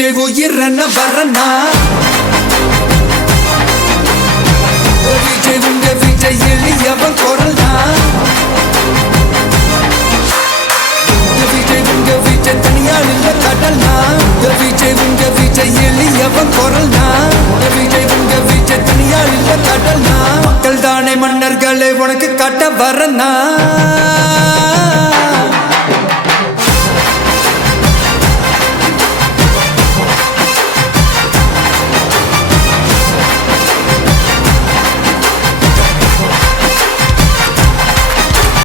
விஜய் உயிரன வரனா விஜய் உங்க விஜய் எளியவன் குரல்னா விஜய் உங்க விஜய் தனியால் இல்ல கடல்னா விஜய் உங்க விஜய் எளியவன் குரல்னா விஜய் உங்க விஜய் தனியால் இல்ல கடல்னா மக்கள் தானே மன்னர்களே உனக்கு காட்ட வரனா